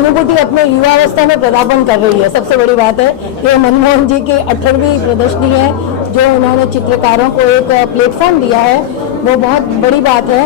अनुभूति अपने युवावस्था में पदार्पण कर रही है, सबसे बड़ी बात है। ये मनमोहन जी की 18वीं प्रदर्शनी है, जो उन्होंने चित्रकारों को एक प्लेटफॉर्म दिया है, वो बहुत बड़ी बात है।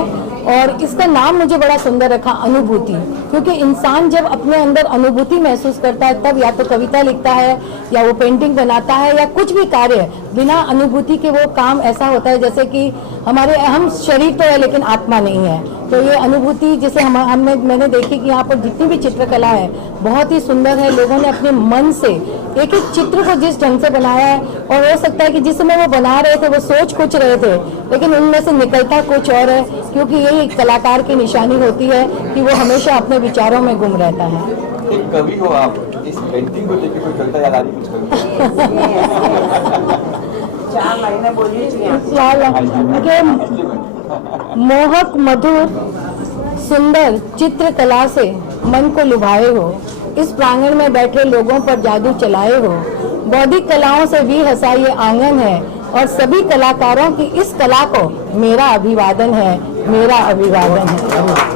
और इसका नाम मुझे बड़ा सुंदर रखा, अनुभूति, क्योंकि इंसान जब अपने अंदर अनुभूति महसूस करता है तब या तो कविता लिखता है या वो पेंटिंग बनाता है या कुछ भी कार्य, बिना अनुभूति के वो काम ऐसा होता है जैसे कि हम शरीर तो है लेकिन आत्मा नहीं है। तो ये अनुभूति जिसे मैंने देखी कि यहाँ पर जितनी भी चित्रकला है बहुत ही सुंदर है। लोगों ने अपने मन से एक एक चित्र को जिस ढंग से बनाया है, और हो सकता है कि जिस समय वो बना रहे थे वो सोच कुछ रहे थे, लेकिन उनमें से निकलता कुछ और है, क्योंकि यही कलाकार की निशानी होती है कि वो हमेशा अपने विचारों में गुम रहता है। एक कवि हो आप, इस पेंटिंग को लेकर कोई कविता याद आ रही कुछ कविता? 4 महीने बोलिए। मोहक मधुर सुंदर चित्रकला से मन को लुभाए हो, इस प्रांगण में बैठे लोगों पर जादू चलाए हो, बौद्धिक कलाओं से भी हंसा ये आंगन है, और सभी कलाकारों की इस कला को मेरा अभिवादन है, मेरा अभिवादन है।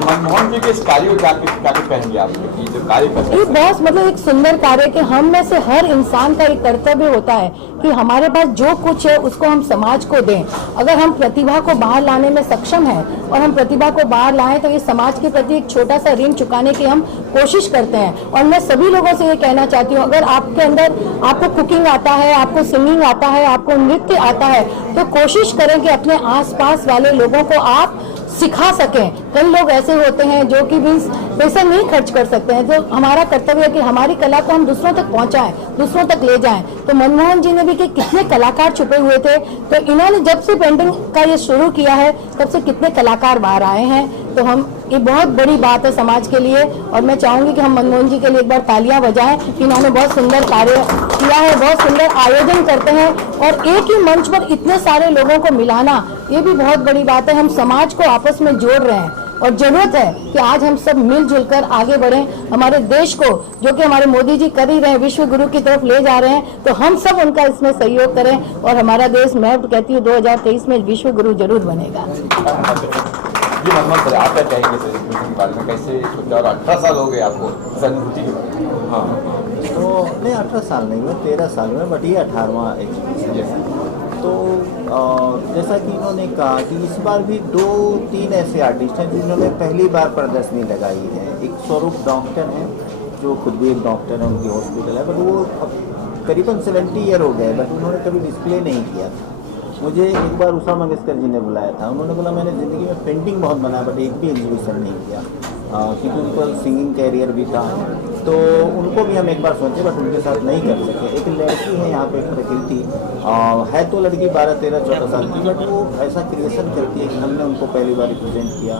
मनमोहन जी के इस कार्य को क्या कहेंगे आप, जो कार्य करते हैं? बहुत मतलब एक सुंदर कार्य कि हम में से हर इंसान का एक कर्तव्य होता है कि हमारे पास जो कुछ है उसको हम समाज को दें। अगर हम प्रतिभा को बाहर लाने में सक्षम हैं और हम प्रतिभा को बाहर लाएं तो ये समाज के प्रति एक छोटा सा ऋण चुकाने की हम कोशिश करते हैं। और मैं सभी लोगों से ये कहना चाहती हूँ, अगर आपके अंदर आपको कुकिंग आता है, आपको सिंगिंग आता है, आपको नृत्य आता है, तो कोशिश करें कि अपने आसपास वाले लोगों को आप सिखा सकें। कई लोग ऐसे होते हैं जो कि भी पैसा नहीं खर्च कर सकते हैं, तो हमारा कर्तव्य है कि हमारी कला को हम दूसरों तक पहुंचाएं, दूसरों तक ले जाएं। तो मनमोहन जी ने भी कि कितने कलाकार छुपे हुए थे, तो इन्होंने जब से पेंटिंग का ये शुरू किया है तब से कितने कलाकार बाहर आए हैं। तो हम ये बहुत बड़ी बात है समाज के लिए, और मैं चाहूंगी कि हम मनमोहन जी के लिए एक बार तालियां बजाएं कि इन्होंने बहुत सुंदर कार्य किया है, बहुत सुंदर आयोजन करते हैं, और एक ही मंच पर इतने सारे लोगों को मिलाना ये भी बहुत बड़ी बात है। हम समाज को आपस में जोड़ रहे हैं, और जरूरत है कि आज हम सब मिलजुल कर आगे बढ़ें। हमारे देश को, जो कि हमारे मोदी जी कर ही रहे हैं, विश्व गुरु की तरफ ले जा रहे हैं, तो हम सब उनका इसमें सहयोग करें, और हमारा देश, मैं कहती हूँ 2023 में विश्व गुरु जरूर बनेगा। जी मनमोहन सर, आप क्या कहेंगे सर के बारे में, कैसे सोचा? और 18 साल हो गए आपको अनुभूति के बारे में? हाँ, तो नहीं 18 साल नहीं हुए, 13 साल में, बट ये 18वां एग्जीबिशन है। तो जैसा कि इन्होंने कहा कि इस बार भी 2-3 ऐसे आर्टिस्ट हैं जिन्होंने पहली बार प्रदर्शनी लगाई है। एक स्वरूप डॉक्टर हैं जो खुद भी एक डॉक्टर है, उनकी हॉस्पिटल है, बट वो अब करीबन 70 ईयर हो गए, बट उन्होंने कभी डिस्प्ले नहीं किया था। मुझे एक बार उषा मंगेशकर जी ने बुलाया था, उन्होंने बोला मैंने ज़िंदगी में पेंटिंग बहुत बनाया बट एक भी एग्जीबिशन नहीं किया, क्योंकि उनको सिंगिंग कैरियर भी था। तो उनको भी हम एक बार सोचे बट उनके साथ नहीं कर सके। एक लड़की है यहाँ पे, प्रकृति है, तो लड़की 12-13-14 साल की, बट वो ऐसा क्रिएशन करती है कि हमने उनको पहली बार रिप्रेजेंट किया।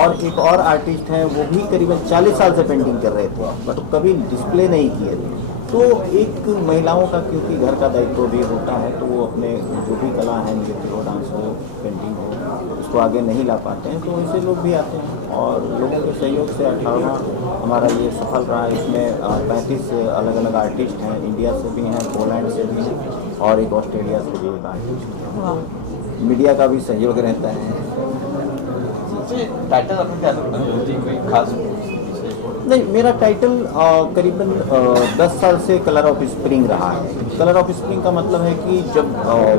और एक और आर्टिस्ट है, वो भी करीबन 40 साल से पेंटिंग कर रहे थे बट कभी डिस्प्ले नहीं किए थे। तो एक महिलाओं का क्योंकि घर का दायित्व भी होता है, तो वो अपने जो भी कला है, नृत्य हो, डांस हो, पेंटिंग हो, उसको आगे नहीं ला पाते हैं, तो ऐसे लोग भी आते हैं। और लोगों के सहयोग से 18वां हमारा ये सफल रहा। इसमें 35 अलग अलग आर्टिस्ट हैं, इंडिया से भी हैं, पोलैंड से भी हैं, और एक ऑस्ट्रेलिया से भी एक आर्टिस्ट है। मीडिया का भी सहयोग रहता है। टाइटल अपनी कोई खास नहीं, मेरा टाइटल करीबन 10 साल से कलर ऑफ स्प्रिंग रहा है। कलर ऑफ स्प्रिंग का मतलब है कि जब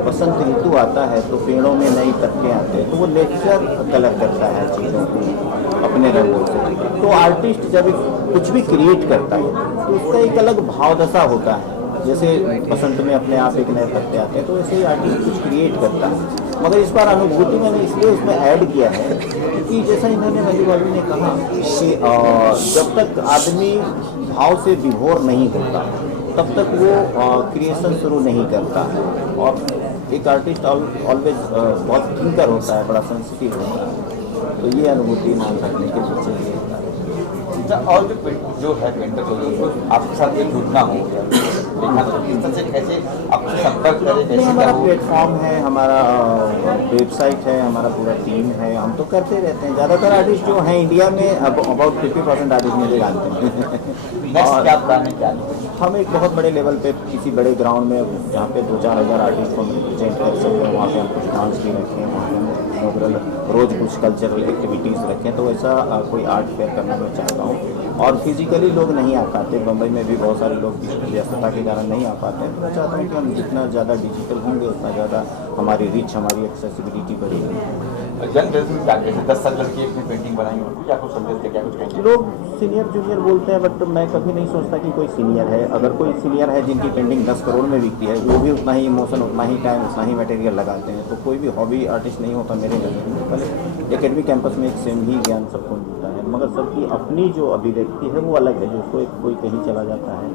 बसंत ऋतु आता है तो पेड़ों में नई पत्ते आते हैं, तो वो नेचर कलर करता है चीज़ों को अपने रंगों से। तो आर्टिस्ट जब कुछ भी क्रिएट करता है तो उसका एक अलग भावदशा होता है। जैसे बसंत में अपने आप एक नए पत्ते आते हैं, तो ऐसे ही आर्टिस्ट कुछ क्रिएट करता है। मगर इस बार अनुभूति मैंने इसलिए उसमें ऐड किया है कि जैसा इन्होंने वली भाभी ने कहा कि जब तक आदमी भाव से विभोर नहीं होता तब तक वो क्रिएशन शुरू नहीं करता है। और एक आर्टिस्ट ऑलवेज बहुत थिंकर होता है, बड़ा सेंसिटिव होता है। तो ये अनुभूति नाम रखने के पीछे ये। और जो है पेंटर लोग आपके साथ एक जुड़ना हो कैसे आपसे संपर्क करें? हमारा प्लेटफॉर्म है, हमारा वेबसाइट है, हमारा पूरा टीम है, हम तो करते रहते हैं। ज़्यादातर आर्टिस्ट जो हैं इंडिया में, अब अबाउट 50% आर्टिस्ट मुझे जानते हैं। और क्या प्लान है, क्या हम एक बहुत बड़े लेवल पे किसी बड़े ग्राउंड में जहाँ पे 2-4 हज़ार आर्टिस्ट को रिप्रेजेंट कर सकें, वहाँ पे हम कुछ डांस भी रखें, वहाँ पे हम रोज़ कुछ कल्चरल एक्टिविटीज़ रखें। तो ऐसा कोई आर्ट फेयर करना मैं चाहता हूँ। और फिजिकली लोग नहीं आ पाते। बम्बई में भी बहुत सारे लोग व्यस्तता के कारण नहीं आ पाते हैं। तो मैं चाहता हूँ कि हम जितना ज़्यादा डिजिटल होंगे उतना ज़्यादा हमारी रीच, हमारी एक्सेसिबिलिटी बढ़ेगी। यंग जनरेशन जैसे 10 साल लड़की अपनी पेंटिंग बनाई होगी, क्या कुछ संदेश दे, क्या कुछ कहेंगे? लोग सीनियर जूनियर बोलते हैं, बट मैं कभी नहीं सोचता कि कोई सीनियर है। अगर कोई सीनियर है जिनकी पेंटिंग 10 करोड़ में बिकती है, वो भी उतना ही इमोशन, उतना ही टाइम, उतना ही मटेरियल लगाते हैं। तो कोई भी हॉबी आर्टिस्ट नहीं होता मेरे नज़र में। पहले एकेडमिक कैंपस में एक सेम ही ज्ञान सबको मिलता है, मगर सबकी अपनी जो अभिव्यक्ति है वो अलग है, जिसको कोई कहीं चला जाता है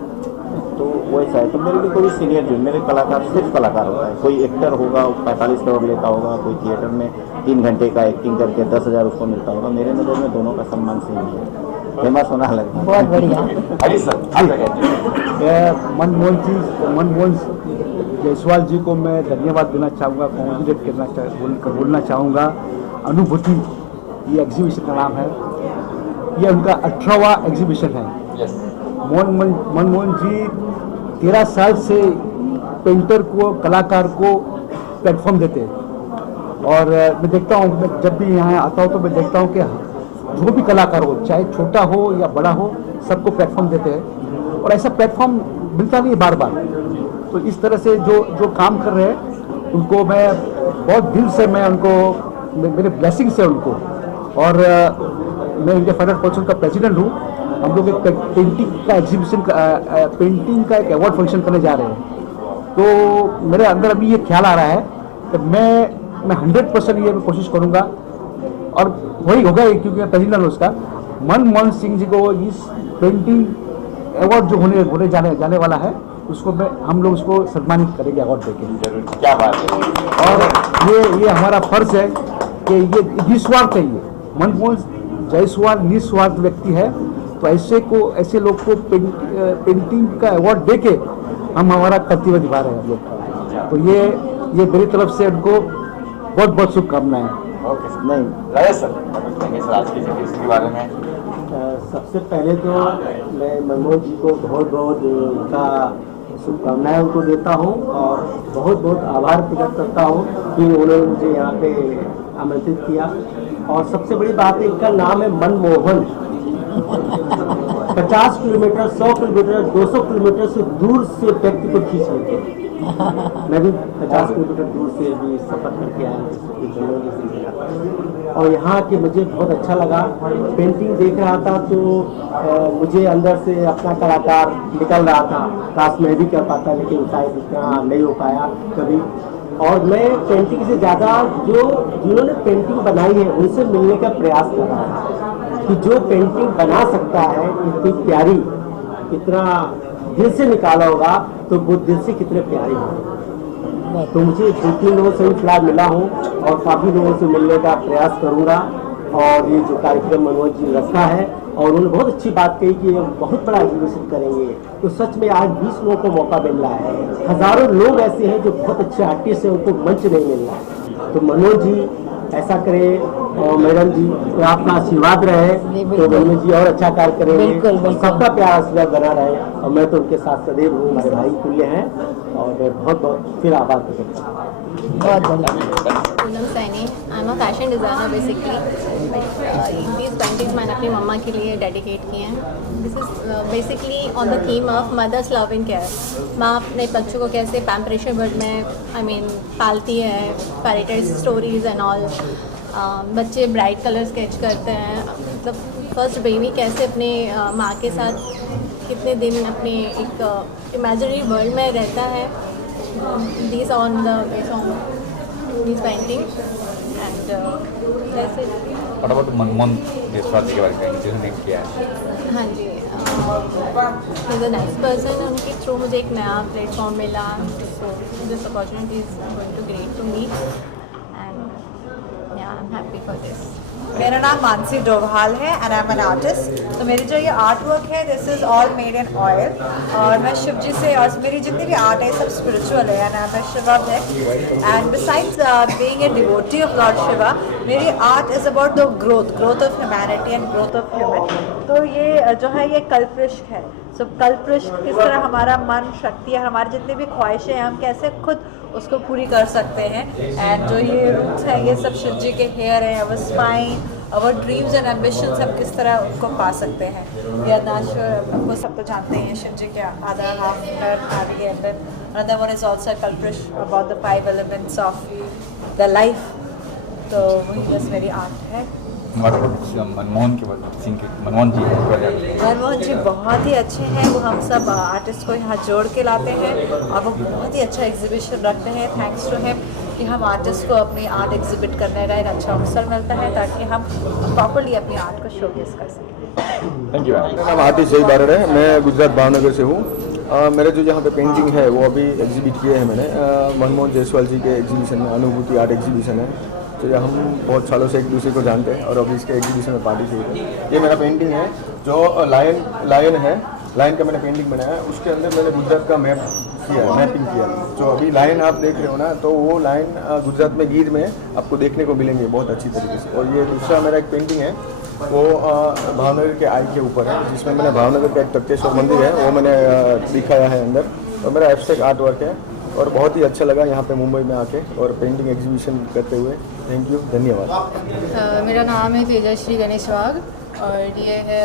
तो वैसा है। तो मेरे लिए कोई सीनियर जो, मेरे कलाकार सिर्फ कलाकार होता है। कोई एक्टर होगा 45 करोड़ लेता होगा, कोई थिएटर में 3 घंटे का एक्टिंग करके 10,000 उसको मिलता होगा। मेरे नज़र में दोनों का सम्मान सेम है। फेमस होना अलग है। बहुत बढ़िया। अली सर, आप क्या कहते हैं? मनमोहन जायसवाल जी को मैं धन्यवाद देना चाहूँगा, कॉन्ग्रेचुलेट बोलना चाहूँगा। अनुभूति ये एग्जीबिशन का नाम है, ये उनका 18वां एग्जीबिशन है। यस, मनमोहन जी 13 साल से पेंटर को, कलाकार को प्लेटफॉर्म देते हैं। और मैं देखता हूँ, मैं जब भी यहाँ आता हूँ तो मैं देखता हूँ कि जो भी कलाकार हो, चाहे छोटा हो या बड़ा हो, सबको प्लेटफॉर्म देते हैं। और ऐसा प्लेटफॉर्म मिलता नहीं है बार बार। तो इस तरह से जो काम कर रहे हैं उनको मैं बहुत दिल से, मैं उनको, मेरे ब्लेसिंग से उनको, और मैं इंडिया फाइन आर्ट काउंसिल का प्रेसिडेंट हूँ। हम लोग एक पेंटिंग का एग्जीबिशन, पेंटिंग का एक अवार्ड फंक्शन करने जा रहे हैं। तो मेरे अंदर अभी ये ख्याल आ रहा है कि मैं 100% ये कोशिश करूँगा, और वही होगा क्योंकि मैं प्रेसिडेंट हूँ उसका। मनमोहन सिंह जी को इस पेंटिंग अवार्ड जो होने जाने वाला है, उसको हम लोग उसको सम्मानित करेंगे अवार्ड देके। जरूर, क्या बात है। और ये हमारा फर्ज है कि ये निस्वार्थ है। ये मनमोहन जायसवाल निस्वार्थ व्यक्ति है। तो ऐसे लोग को पेंटिंग का अवार्ड देके हम हमारा कर्तव्य निभा रहे हैं हम लोग। तो ये मेरी तरफ से उनको बहुत बहुत शुभकामनाएं। Okay sir. नहीं, राजेश सर, क्या कुछ कहेंगे सर आज की जगह के बारे में? सबसे पहले तो मैं मनमोहन जी को बहुत बहुत उनका शुभकामनाएं उनको देता हूं, और बहुत बहुत आभार प्रकट करता हूं कि उन्होंने मुझे यहाँ पे आमंत्रित किया। और सबसे बड़ी बात है, इनका नाम है मनमोहन। 50 किलोमीटर, 100 किलोमीटर, 200 किलोमीटर से दूर से व्यक्ति को खींच लेते हैं। मैं भी 50 किलोमीटर दूर से भी सफ़र करके आया और यहाँ के मुझे बहुत अच्छा लगा। पेंटिंग देख रहा था तो मुझे अंदर से अपना कलाकार निकल रहा था। काश मैं भी कर पाता, लेकिन शायद इतना नहीं हो पाया कभी। और मैं पेंटिंग से ज़्यादा जिन्होंने पेंटिंग बनाई है उनसे मिलने का प्रयास कर रहा था कि जो पेंटिंग बना सकता है इतनी प्यारी, इतना दिल से निकाला होगा, तो वो दिल से कितने प्यारे होंगे। तो मुझे 2-3 लोगों से भी फिलहाल मिला हूँ और काफ़ी लोगों से मिलने का प्रयास करूँगा। और ये जो कार्यक्रम मनोज जी रखा है, और उन्होंने बहुत अच्छी बात कही कि ये बहुत बड़ा एग्जीबिशन करेंगे। तो सच में आज 20 लोगों को मौका मिल रहा है। हज़ारों लोग ऐसे हैं जो बहुत अच्छे आर्टिस्ट हैं, उनको मंच नहीं मिल रहा है। तो मनोज जी ऐसा करें, और मैडम जी तो आपका आशीर्वाद रहे तो मनोज जी और अच्छा कार्य करेंगे। सबका प्यार आशीर्वाद बना रहे, और मैं तो उनके साथ सदैव हूँ। हमारे भाई तुल्य हैं, और मैं बहुत बहुत फिर आभार प्रकट करता हूँ। Poonam Saini, I am a fashion designer basically. these paintings मैंने अपनी मम्मा के लिए डेडिकेट किए हैं। This is basically on the theme of mother's love and care. माँ अपने बच्चों को कैसे पैम्परेशन वर्ड में पालती है, पैरेटल स्टोरीज एंड ऑल। बच्चे ब्राइट कलर स्केच करते हैं, मतलब फर्स्ट बेबी कैसे अपने माँ के साथ कितने दिन अपने एक इमेजिनरी वर्ल्ड में रहता है। These on the based on these paintings and that's it. What about Manmohan Jaiswal जी के बारे में कहेंगे, जिन्होंने किया है? हाँ जी, इज़ अ नाइस पर्सन। उनके थ्रू मुझे एक नया प्लेटफॉर्म मिला, so this opportunity is going to great to me and yeah I am happy for this. मेरा नाम मानसी डोभाल है and I am an artist. तो मेरी जो ये आर्ट वर्क है, this is all made in oil. और मैं शिव जी से, और मेरी जितनी भी आर्ट है सब स्पिरिचुअल है, एंड आई एम शिवा भक्त। And besides being a devotee of lord Shiva, मेरी art is about the growth of humanity and growth of human. तो ये जो है ये कल्पवृक्ष है। सो कल्पवृक्ष किस तरह हमारा मन, शक्ति, हमारी जितनी भी ख्वाहिशें हैं, हम कैसे खुद उसको पूरी कर सकते हैं। एंड जो ये रूट्स हैं, ये सब शिव जी के हेयर हैं, वो spine our dreams and ambitions हम किस तरह उनको पा सकते हैं. We are not sure, आपको सब तो जानते हैं शिव जी के other half Nari, and then another one is also Kalprish about the 5 elements of the life. तो वही बस मेरी आर्ट है. मनमोहन के बाद सिंह के मनमोहन जी मनमोहन जी बहुत ही अच्छे हैं. वो हम सब आर्टिस्ट को यहाँ जोड़ के लाते हैं और वो बहुत ही अच्छा एग्जीबिशन रखते हैं. थैंक्स टू हिम कि हम आर्टिस्ट को अपनी आर्ट एग्जिबिट करने का एक अच्छा अवसर मिलता है ताकि हम प्रॉपर्ली अपनी आर्ट को शोकेस कर सकें. Thank you ma'am. मेरा नाम आतिश जई बारड़ है. मैं गुजरात भावनगर से हूँ. मेरे जो यहाँ पे पेंटिंग है वो अभी एग्जीबिट किए हैं मैंने. मनमोहन जायसवाल जी के एग्जीबिशन में अनुभूति आर्ट एग्जीबिशन है. तो हम बहुत सालों से एक दूसरे को जानते हैं और अभी इसके एग्जीबिशन में पार्टिसिपेट है. ये मेरा पेंटिंग है जो लायन है. लायन का मैंने पेंटिंग बनाया है. उसके अंदर मैंने गुजरात का मैपिंग किया. जो अभी लायन आप देख रहे हो ना, तो वो लायन गुजरात में गीर में आपको देखने को मिलेंगे बहुत अच्छी तरीके से. और ये दूसरा मेरा एक पेंटिंग है वो भावनगर के आई के ऊपर है, जिसमें मैंने भावनगर का एक तख्तेश्वर मंदिर है वो मैंने दिखाया है अंदर. और मेरा एब्स्ट्रैक्ट आर्ट वर्क है और बहुत ही अच्छा लगा यहाँ पे मुंबई में आके और पेंटिंग एग्जीबिशन करते हुए. थैंक यू, धन्यवाद. मेरा नाम है तेजश्री गणेश वाघ और ये है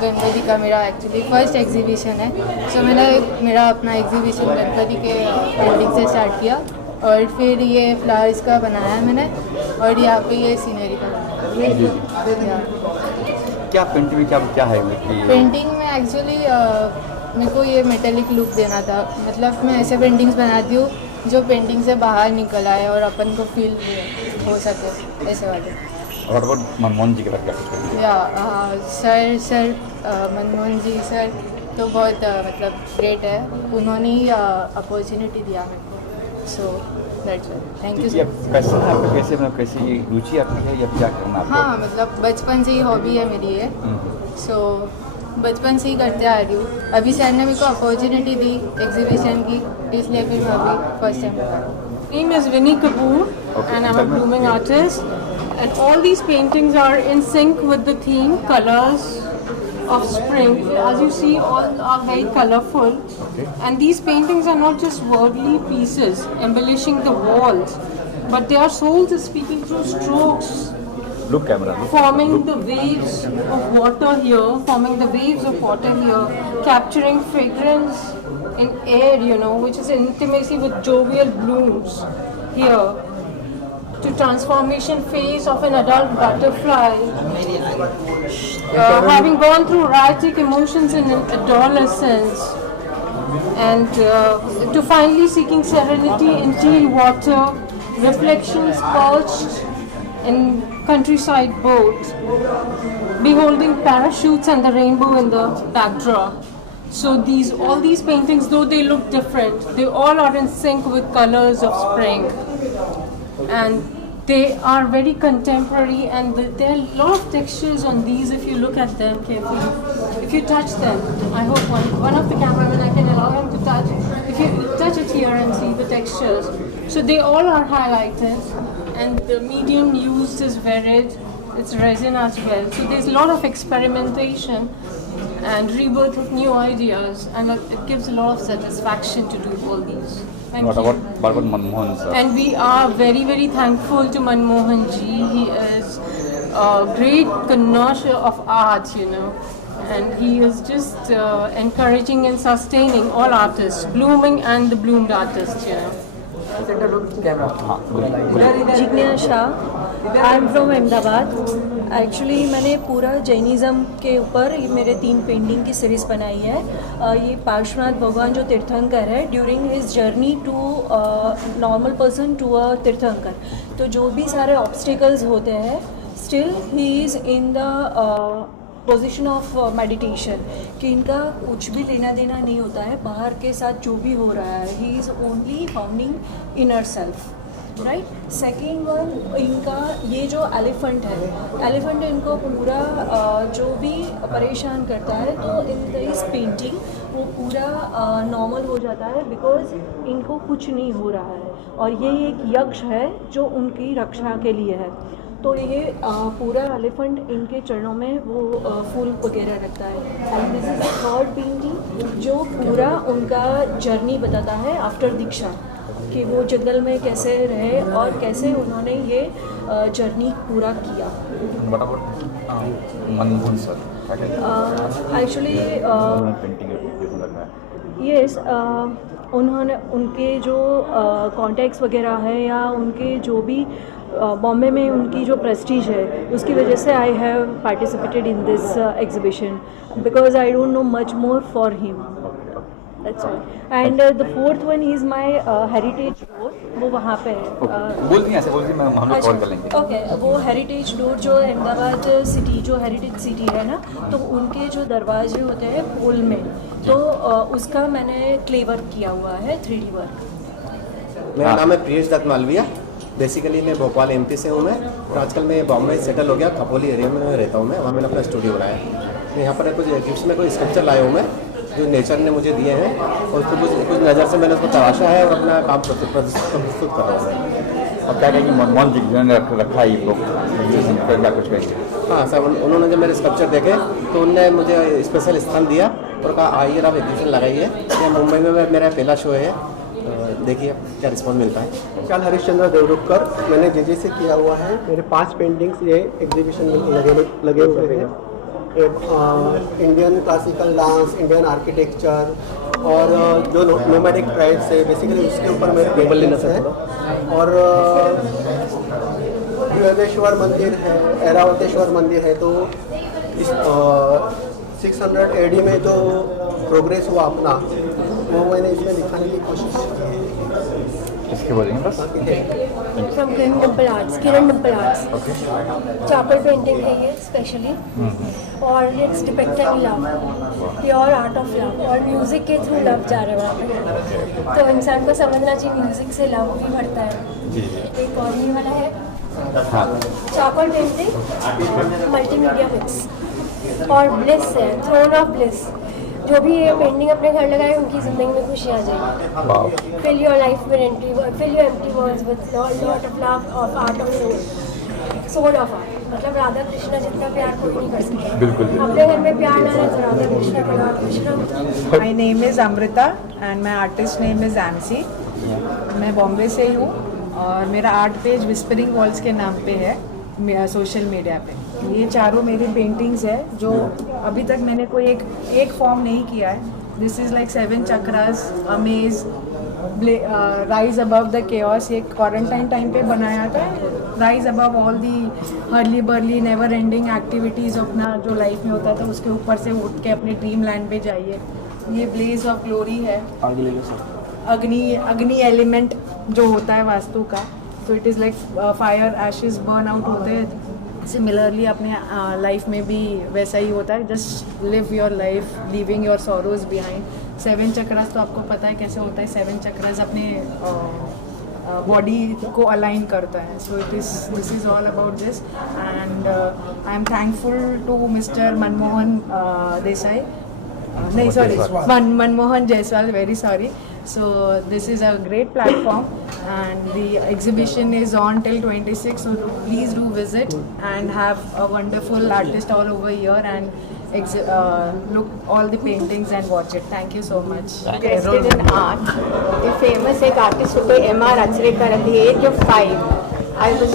गणपति का मेरा एक्चुअली फर्स्ट एग्जीबिशन है. सो मैंने मेरा अपना एग्जीबिशन गणपति के पेंटिंग से स्टार्ट किया और फिर ये फ्लावर्स का बनाया मैंने और यहाँ पे ये सीनरी का बनाया. क्या पेंटिंग में क्या है पेंटिंग में एक्चुअली मेरे को ये मेटेलिक लुक देना था. मतलब मैं ऐसे पेंटिंग्स बनाती हूँ जो पेंटिंग से बाहर निकल आए और अपन को फील हो सके, ऐसे वाले. और मनमोहन जी के बारे या सर मनमोहन जी सर तो बहुत मतलब ग्रेट है. उन्होंने ही अपॉर्चुनिटी दिया मेरे को. So that's why thank you. Passion आपका कैसे मतलब कैसे ये रुचि आपकी है या क्या करना? हाँ मतलब बचपन से ही हॉबी है मेरी ये. सो बचपन से ही करते आ रही हूँ. अभी सर ने मेरे को अपॉर्चुनिटी दी एग्जीबिशन की, इसलिए फिर मैं अभी फर्स्ट टाइम बता रही हूँ. Name is Vinny Kapoor and I'm a blooming artist, and all these paintings are in sync with the theme colors of spring. As you see, all are very colorful, and these paintings are not just worldly pieces embellishing the walls, but they are souls speaking through strokes. Look camera. Forming the waves of water here, capturing fragrance in air, you know, which is intimacy with jovial blooms here, to transformation phase of an adult butterfly, having gone through erratic emotions in adolescence, and to finally seeking serenity in teal water, reflections perched in countryside boats, beholding parachutes and the rainbow in the backdrop. So all these paintings, though they look different, they all are in sync with colors of spring, and they are very contemporary, and there are a lot of textures on these if you look at them carefully. If you touch them, I hope one of the cameramen, I can allow him to touch. If you touch it here and see the textures, so they all are highlighted, and the medium used is varied. It's resin as well. So there's a lot of experimentation and rebirth of new ideas, and it gives a lot of satisfaction to do all these. What about Manmohan sir? And we are very, very thankful to Manmohan ji. He is a great connoisseur of art, you know, and he is just encouraging and sustaining all artists, blooming and the bloomed artists, you know. Jignesh Shah, I am from Ahmedabad. Actually मैंने पूरा Jainism के ऊपर मेरे 3 painting की series बनाई है. ये पार्श्वनाथ भगवान जो तीर्थंकर है, during his journey to normal person to a tirthankar, तो जो भी सारे ऑब्स्टिकल्स होते हैं, still he is in the position of meditation, कि इनका कुछ भी लेना देना नहीं होता है बाहर के साथ जो भी हो रहा है. He is only founding inner self, right. Second one, इनका ये जो एलिफेंट है, इनको पूरा जो भी परेशान करता है, तो इन दिस पेंटिंग वो पूरा नॉर्मल हो जाता है, बिकॉज इनको कुछ नहीं हो रहा है. और ये एक यक्ष है जो उनकी रक्षा के लिए है. तो ये पूरा एलिफेंट इनके चरणों में वो फूल वगैरह रखता है। And this is third painting जो पूरा उनका जर्नी बताता है आफ्टर दीक्षा, कि वो जंगल में कैसे रहे और कैसे उन्होंने ये जर्नी पूरा किया। मनमोहन सर एक्चुअली यस, उन्होंने उनके जो कॉन्टैक्ट्स वगैरह है या उनके जो भी बॉम्बे में उनकी जो प्रेस्टीज है उसकी वजह से I have participated in this exhibition because I don't know much more for him, that's all. And the fourth one is my heritage door, वो वहाँ पे है। बोल दी ऐसे बोल दी, हम लोग कवर कर लेंगे। ओके, वो हेरिटेज डोर जो अहमदाबाद सिटी जो हेरिटेज सिटी है ना, तो उनके जो दरवाजे होते हैं पुल में, तो उसका मैंने क्ले वर्क किया हुआ है, 3D वर्क। मेरा नाम है प्रियेश दत्त मालविया। बेसिकली मैं भोपाल एमपी से हूँ मैं, और आजकल मैं बॉम्बे सेटल हो गया, खपोली एरिया में रहता हूँ मैं, वहाँ मैंने अपना स्टूडियो बनाया है। मैं यहाँ पर कुछ गिफ्ट्स में कोई स्कल्पचर लाया हूँ मैं, जो नेचर ने मुझे दिए हैं, और उसको कुछ नज़र से मैंने उसको तराशा है और अपना काम प्रस्तुत कर रहा हूँ। और क्या कहेंगे मनमोहन जी जिन्होंने रखा ये बुक, क्या कुछ कहेंगे? हाँ सर, उन्होंने जब मेरे स्कल्पचर देखे तो उनने मुझे स्पेशल स्थान दिया और कहा आइए आप एग्जीबिशन लगाइए। ये मुंबई में मेरा पहला शो है, देखिए क्या रिस्पॉन्स मिलता है। चाल हरिश्चंद्र देवरुखकर, मैंने जे से किया हुआ है। मेरे 5 पेंटिंग्स ये एग्जीबिशन में लगे हुए हैं। Indian classical dance, Indian architecture और जो नोमैडिक ट्राइब्स है बेसिकली उसके ऊपर मेरे पेंटिंग्स हैं। और बृहदेश्वर मंदिर है, ऐरावतेश्वर मंदिर है, तो इस 600 AD में जो प्रोग्रेस हुआ अपना, वो मैंने इसमें दिखाने की कोशिश की है। किसके बोलेंगे बस? From Kiran Dimple arts, Kiran Dimple arts. चापल पेंटिंग है ये स्पेशली, और it's depicting love, pure art of love, और म्यूज़िक के थ्रू लव जा रहा है वहाँ पे। तो इंसान को समझना चाहिए म्यूज़िक से लव भी बढ़ता है। एक और ये वाला है चापल पेंटिंग, मल्टीमीडिया मिक्स, और ब्लिस है, थ्रोन ऑफ ब्लिस। जो भी ये पेंटिंग अपने घर लगाए उनकी ज़िंदगी में खुशी आ जाएगी। Fill your life with empty, fill your empty walls with lot of love of art of soul, soul of art. मतलब राधा कृष्णा जितना प्यार कोई नहीं कर सकता। बिल्कुल। अपने घर में प्यार ना रहे तो राधा कृष्णा का Radha Krishna. My name is Amrita and my artist name is MC. मैं बॉम्बे से ही हूँ और मेरा आर्ट पेज विस्परिंग वॉल्स के नाम पे है सोशल मीडिया पे। ये चारों मेरी पेंटिंग्स है जो अभी तक मैंने कोई एक फॉर्म नहीं किया है। This is like 7 chakras, amaze, rise above the chaos. ये क्वारंटाइन टाइम पे बनाया था। Rise above all the Hurley barley never ending activities अपना जो लाइफ में होता था उसके ऊपर से उठ के अपने ड्रीम लैंड पे जाइए। ये ब्लेज ऑफ ग्लोरी है, अग्नि एलिमेंट जो होता है वास्तु का। So it is like fire ashes burn out होते हैं, सिमिलरली अपने लाइफ में भी वैसा ही होता है। Just live your life leaving your sorrows behind. 7 chakras तो आपको पता है कैसे होता है। 7 चक्रास अपने बॉडी को अलाइन करता है। So this is all about this and I am thankful to mister Manmohan Desai, नहीं sorry, Manmohan Jaiswal, very sorry. So this is a great platform and the exhibition is on till 26, so please do visit and have a wonderful artist all over here and look all the paintings and watch it. Thank you so much. Interested in art. The famous एक artist होते M.R. Achrekar. At the age of 5 I was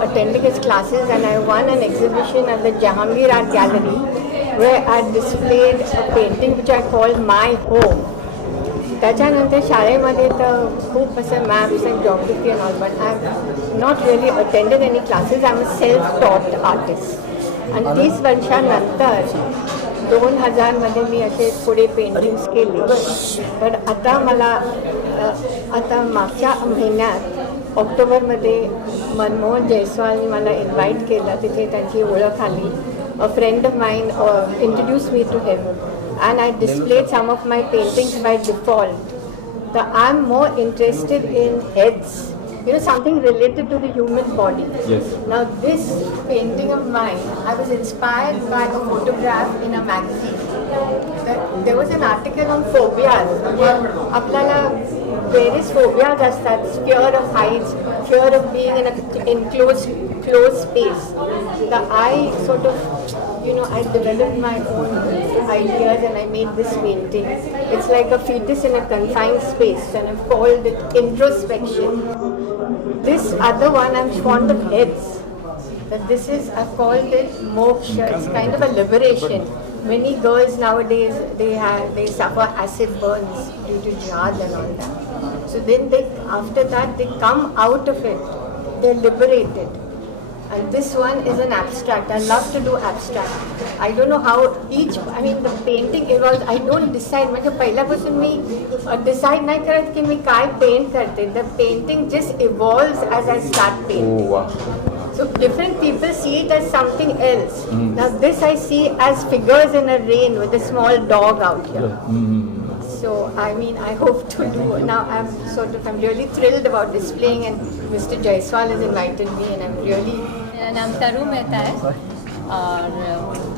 attending his classes and I won an exhibition at the Jahangir Art Gallery where I displayed a painting which I called My Home. त्याच्यानंतर शाळेमध्ये तर खूप असं maths and geography and all, but I have not really attended any classes. I am a self taught artist. आणि 30 वर्षानंतर 2000मध्ये मी असे पुढे paintings केले. पण आता मला आता मागच्या महिन्यात ऑक्टोबरमध्ये मनमोहन जयस्वालने मला इन्व्हाइट केलं. तिथे त्यांची ओळख आली. A friend of mine introduce me to him and I displayed some of my paintings by default. So I'm more interested in heads, something related to the human body. Yes. Now this painting of mine, I was inspired by a photograph in a magazine. There was an article on phobias. आपल्याला various phobias असतात. Fear of heights, fear of being in an enclosed closed space. I sort of, I developed my own ideas and I made this painting. It's like a fetus in a confined space and I've called it introspection. This other one, I'm fond of heads. But this is, I've called it moksha. It's kind of a liberation. Many girls nowadays, they suffer acid burns due to jihad and all that. So then after that, they come out of it. They're liberated. And this one is an abstract. I love to do abstract. I don't know how the painting evolves. I don't decide. मैं जो पहला person में decide नहीं करता कि मैं क्या paint करते. The painting just evolves as I start painting. Oh, wow. So different people see it as something else. Now this I see as figures in a rain with a small dog out here. So I hope to do. Now I'm really thrilled about displaying, and Mr. Jaiswal has invited me, and I'm really. मेरा नाम तरू मेहता है और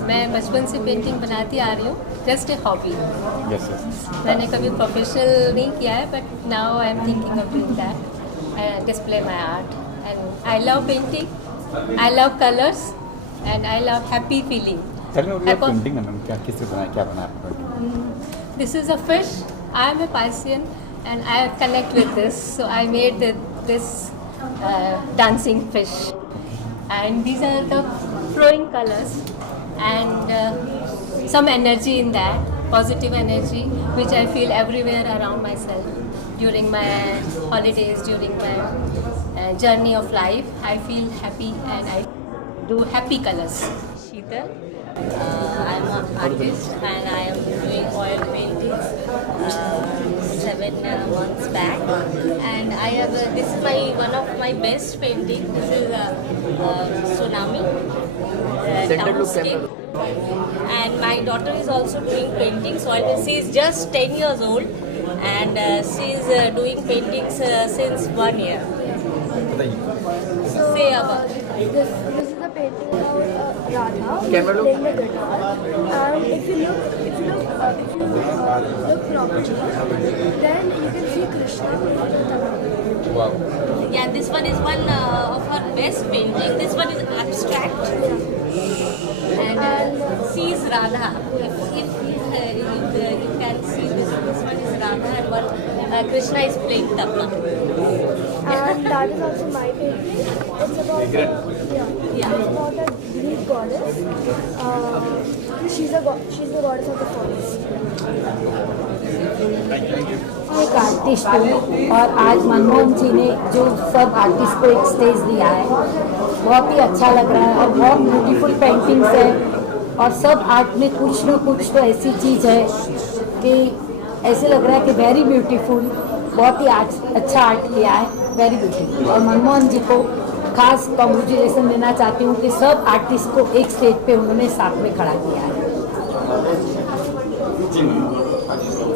मैं बचपन से painting बनाती आ रही हूँ, जस्ट ए हॉबी। मैंने कभी प्रोफेशनल नहीं किया है, but now I am thinking of doing that and display my art. And I love painting, I love colours and I love happy feeling. Painting क्या किससे बनाया, क्या बनाया? This is a fish. I am a Piscean and I connect with this. So I made this dancing fish. And these are the flowing colors and some energy in that, positive energy, which I feel everywhere around myself. During my holidays, during my journey of life, I feel happy and I do happy colors. Sheetal. I am an artist and I am doing oil paintings 7 months back, and I have this is one of my best painting. This is tsunami townscape, and my daughter is also doing paintings. So she is just 10 years old and she is doing paintings since 1 year. Say about this is a painting about Radha playing the guitar, and if you look properly, then you can see Krishna playing the tabla. Wow. Yeah, this one is one of her best painting. This one is abstract, and she is Radha. If you can see this one is Radha and one Krishna is playing tabla. And that is also my painting. It's about it's about a Greek goddess. She's the goddess of the forest. एक artist हूँ और आज मनमोहन जी ने जो सब artist को एक stage दिया है, बहुत ही अच्छा लग रहा है और बहुत ब्यूटीफुल पेंटिंग्स है और सब आर्ट में कुछ न कुछ तो ऐसी चीज़ है कि ऐसे लग रहा है कि वेरी ब्यूटीफुल, बहुत ही अच्छा आर्ट किया है, वेरी ब्यूटीफुल। और मनमोहन जी को खास कॉन्ग्रेचुलेसन देना चाहती हूँ कि सब आर्टिस्ट को एक स्टेज पे उन्होंने साथ में खड़ा किया है।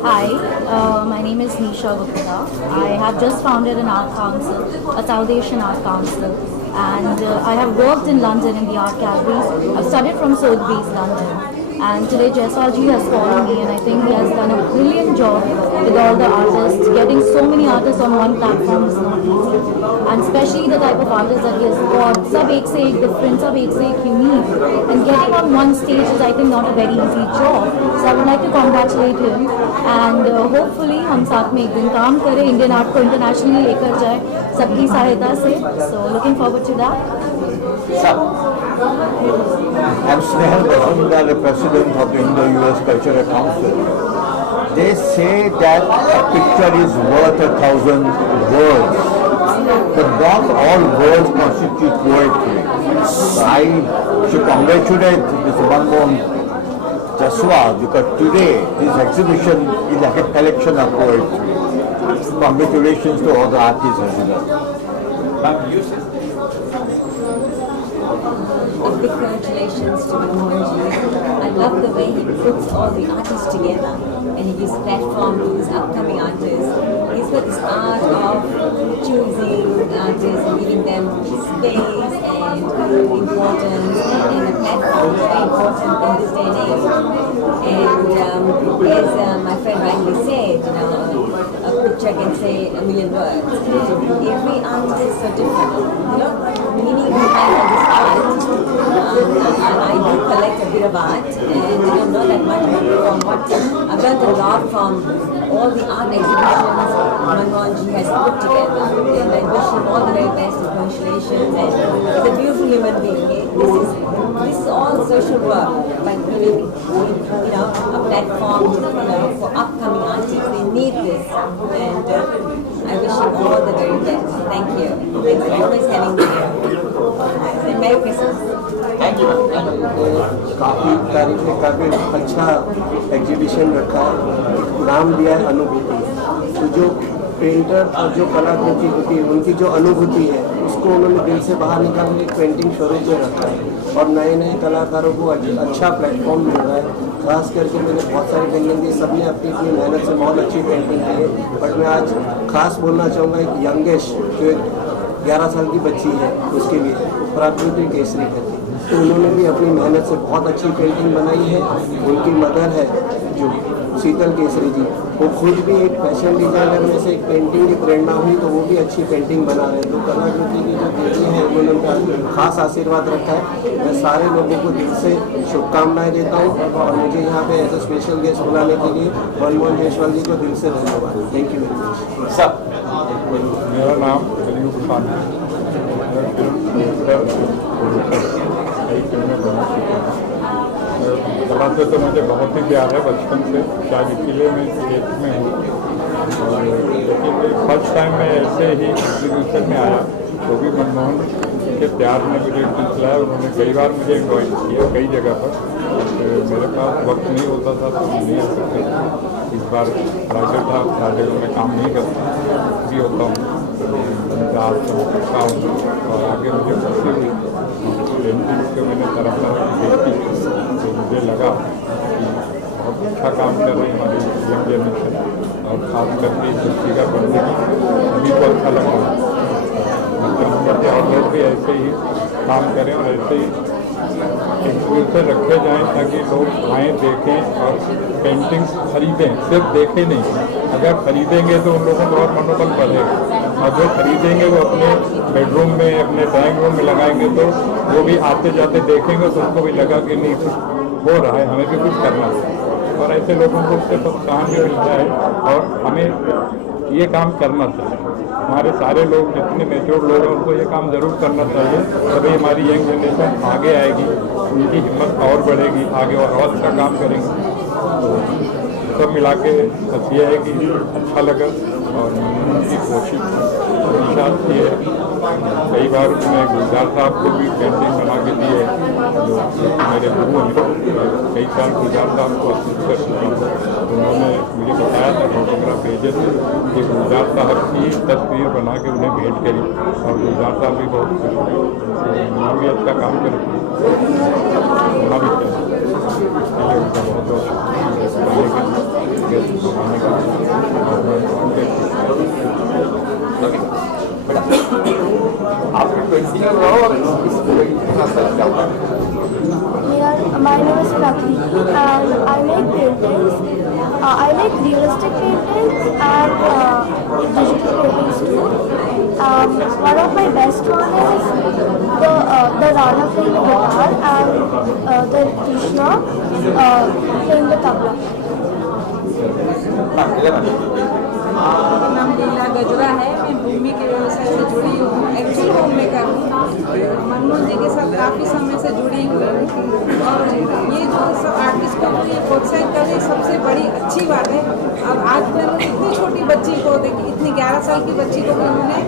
Hi, my name is Nisha Gupta. I have just founded an art council, a South Asian art council, and I have worked in London in the art galleries. I've studied from Sotheby's, London, and today Jaiswal ji has called me, and I think he has done a brilliant job with all the artists. Getting so many artists on one platform is not easy, and especially the type of artists that he has got, sab ek se ek different, sab ek se ek unique, and getting on one stage is I think not a very easy job. So I would like to congratulate him, and hopefully हम साथ में एक दिन काम करें, Indian art को internationally लेकर जाए सबकी सहायता से. So looking forward to that. I'm Snehal Bazumdar, the president of the Indo-US Cultural Council. They say that a picture is worth 1,000 words, but not all words constitute poetry. So I should congratulate Mr. Manmohan Jaiswal because today this exhibition is like a collection of poetry. Congratulations to all the artists as well. Big congratulations to Manmohan ji. I love the way he puts all the artists together and he gives platform to his upcoming artists. He's got this art of choosing artists and giving them space and importance and a platform is very important in this day and age. And as my friend rightly said, a picture can say a million words. Every art is so different. Meaning behind all this art. I do collect a bit of art, and not that much, but from what I've learned a lot from all the art exhibitions Manmohanji has put together. And I wish him all the very best. Congratulations. And he's a beautiful human being. This is all social work, by giving a platform for upcoming artists. They need this, and I wish him all the very best. Thank you. Thanks for always having me here. And Merry Christmas. Thank you. काफ़ी तारीफें, काफ़ी अच्छा exhibition रखा है, नाम दिया है अनुभूति। तो जो पेंटर और जो कलाकृति होती है उनकी जो अनुभूति है उसको उन्होंने दिल से बाहर निकाल के एक पेंटिंग शोरूम में रखा है और नए नए कलाकारों को अच्छा प्लेटफॉर्म मिल रहा है। खास करके मैंने बहुत सारी पेंटिंग दी, सबने अपनी अपनी मेहनत से बहुत अच्छी पेंटिंग की है। बट मैं आज खास बोलना चाहूँगा एक यंगेस्ट जो 11 साल की बच्ची है उसके लिए प्राकृतिक केसरी करती, तो उन्होंने भी अपनी मेहनत से बहुत अच्छी पेंटिंग बनाई है। उनकी मदर है जो शीतल केसरी जी, वो खुद भी एक फैशन डिजाइनर में से एक पेंटिंग की प्रेरणा हुई तो वो भी अच्छी पेंटिंग बना रहे हैं। तो कलाकृति की जो देवी है उन्होंने उनका खास आशीर्वाद रखा है। मैं सारे लोगों को दिल से शुभकामनाएं देता हूँ और मुझे यहाँ पे एज ए स्पेशल गेस्ट बुलाने के लिए मनमोहन जायसवाल जी को दिल से धन्यवाद। Thank you very much. Sir, मेरा नाम अयूब खान है। कला से तो मुझे बहुत ही प्यार है बचपन से, शायद इसीलिए मैं स्टेज में हूँ। लेकिन फर्स्ट टाइम मैं ऐसे ही एग्जीबिशन में आया, वो भी मनमोहन के प्यार ने मुझे दिलाया। उन्होंने कई बार मुझे इन्वाइट किया कई जगह पर, मेरे पास वक्त नहीं होता था तो नहीं आ सकते। इस बार राजा था, राजा में काम नहीं करता भी होता हूँ, करता हूँ और आगे मुझे खुशी हुई पेंटिंग को मैंने तरफदार देखी तो मुझे लगा कि बहुत अच्छा काम कर रही हमारी यंग जनरेशन और खास करके पुस्तिका पढ़ने की सभी को अच्छा लगा। और लोग भी ऐसे ही काम करें और ऐसे ही एग्जीबिशन रखे जाएं ताकि लोग आएँ देखें और पेंटिंग खरीदें, सिर्फ देखें नहीं। अगर खरीदेंगे तो उन लोगों को और मनोबल बढ़ेगा और जो खरीदेंगे वो अपने बेडरूम में अपने ड्राइंग रूम में लगाएंगे तो वो भी आते जाते देखेंगे तो उनको भी लगा कि नहीं कुछ हो रहा है, हमें भी कुछ करना है। और ऐसे लोगों को उससे प्रोत्साहन भी मिलता है और हमें ये काम करना चाहिए। हमारे सारे लोग जितने मेच्योर लोग हैं उनको ये काम ज़रूर करना चाहिए, तभी हमारी यंग जनरेशन आगे आएगी, उनकी हिम्मत और बढ़ेगी, आगे और अच्छा काम करेंगे। तो सब मिला के बस ये है कि अच्छा लगा और उनकी कोशिश की है। कई बार मैं गुलजार साहब को भी पेंटिंग बना के दिए, जो मेरे गुरु हैं। कई साल गुलजार साहब को असिस्ट कर चुका हूँ, उन्होंने मुझे बताया था फोटोग्राफ भेजे थे कि गुलजार साहब की तस्वीर बना के उन्हें भेंट करी और गुलजार साहब भी बहुत खुश हुए। उन्होंने भी अच्छा काम करें, होना भी चाहिए। उनका बहुत बहुत आपकी पेंटिंग और My name is Prakriti and I make paintings. I make realistic paintings and digital paintings too. One of my best one is the Rana playing the guitar and the Krishna playing the tabla. मेरा नाम लीला गजरा है। मैं भूमि के व्यवसाय से जुड़ी हूँ, एक्चुअल होम मेकर हूँ। मनमोहन जी के साथ काफ़ी समय से जुड़ी हूँ और ये जो सब आर्टिस्ट को ये प्रोत्साहित करने सबसे बड़ी अच्छी बात है। अब आज मैंने इतनी छोटी बच्ची को देखी, इतनी 11 साल की बच्ची को भी उन्होंने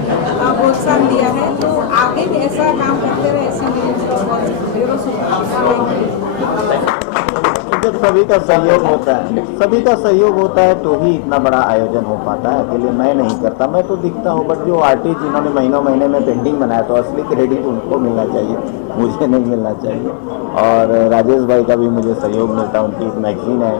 प्रोत्साहन दिया है, तो आगे भी ऐसा काम करते रहे, ऐसे मेरे बहुत ढेरों शुभकामनाएं। जब सभी का सहयोग होता है, सभी का सहयोग होता है तो ही इतना बड़ा आयोजन हो पाता है। अकेले मैं नहीं करता, मैं तो दिखता हूँ, बट जो आर्टिस्ट जिन्होंने महीनों महीने में पेंटिंग बनाया तो असली क्रेडिट उनको मिलना चाहिए, मुझे नहीं मिलना चाहिए। और राजेश भाई का भी मुझे सहयोग मिलता है, उनकी एक मैगजीन है,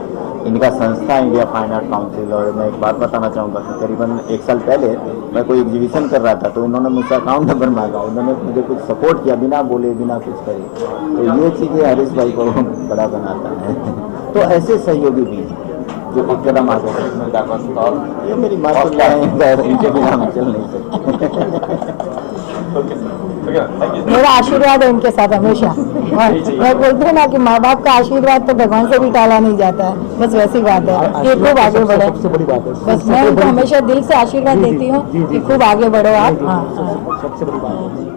इनका संस्था इंडिया फाइन आर्ट काउंसिल। और मैं एक बात बताना चाहूँगा कि करीबन 1 साल पहले मैं कोई एग्जीबिशन कर रहा था तो इन्होंने मुझसे अकाउंट नंबर मांगा, उन्होंने मुझे कुछ सपोर्ट किया बिना बोले बिना कुछ करे। तो ये चीज़ें हरीश भाई को बड़ा बनाता है। तो ऐसे सहयोगी भी हैं। जो एक कदम आगे बढ़े। ये मेरी माँ तो है, इनके बिना हम चल नहीं सकते। मेरा आशीर्वाद है उनके साथ हमेशा। और मैं बोलती हूँ ना कि माँ बाप का आशीर्वाद तो भगवान से भी टाला नहीं जाता है, बस वैसी बात है कि खूब आगे बढ़ो। सबसे बड़ी बात है, बस मैं उनको हमेशा दिल से आशीर्वाद देती हूँ कि खूब आगे बढ़ो आप। हाँ सबसे बड़ी बात है।